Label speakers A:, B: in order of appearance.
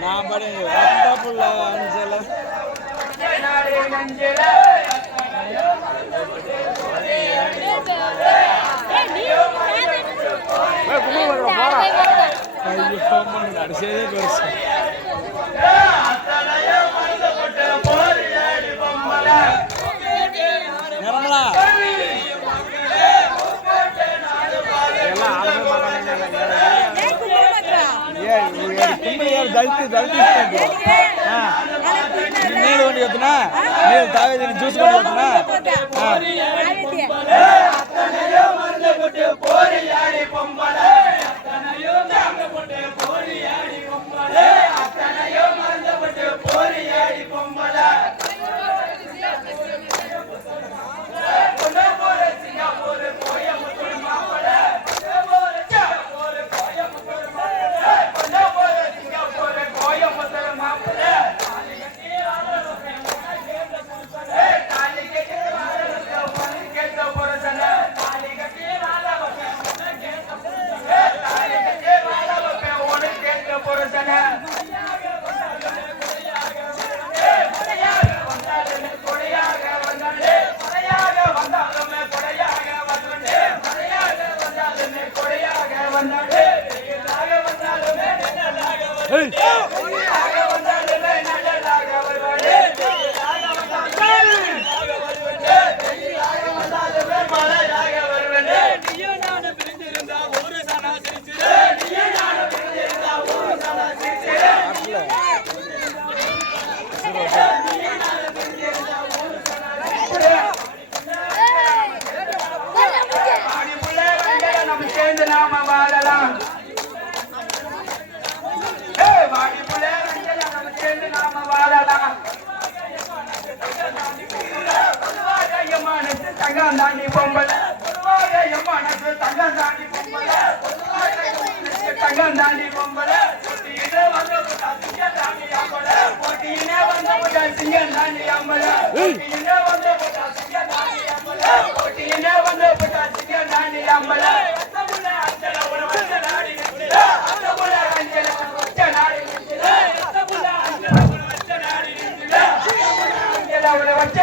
A: நான் படம் அத்தா புள்ள அஞ்சல. அடிச்சதே பெருசு நிறமலா నీళ్ళు వండి చెప్పినా నీళ్ళు తాగేది జ్యూస్ కొని చెప్పినా
B: పోరి ఆడి పొమ్మల கொண்டாடலாம் நாம வாழலாம் தங்கம் தாண்டி பொம்பல தங்கம் தாண்டி வச்ச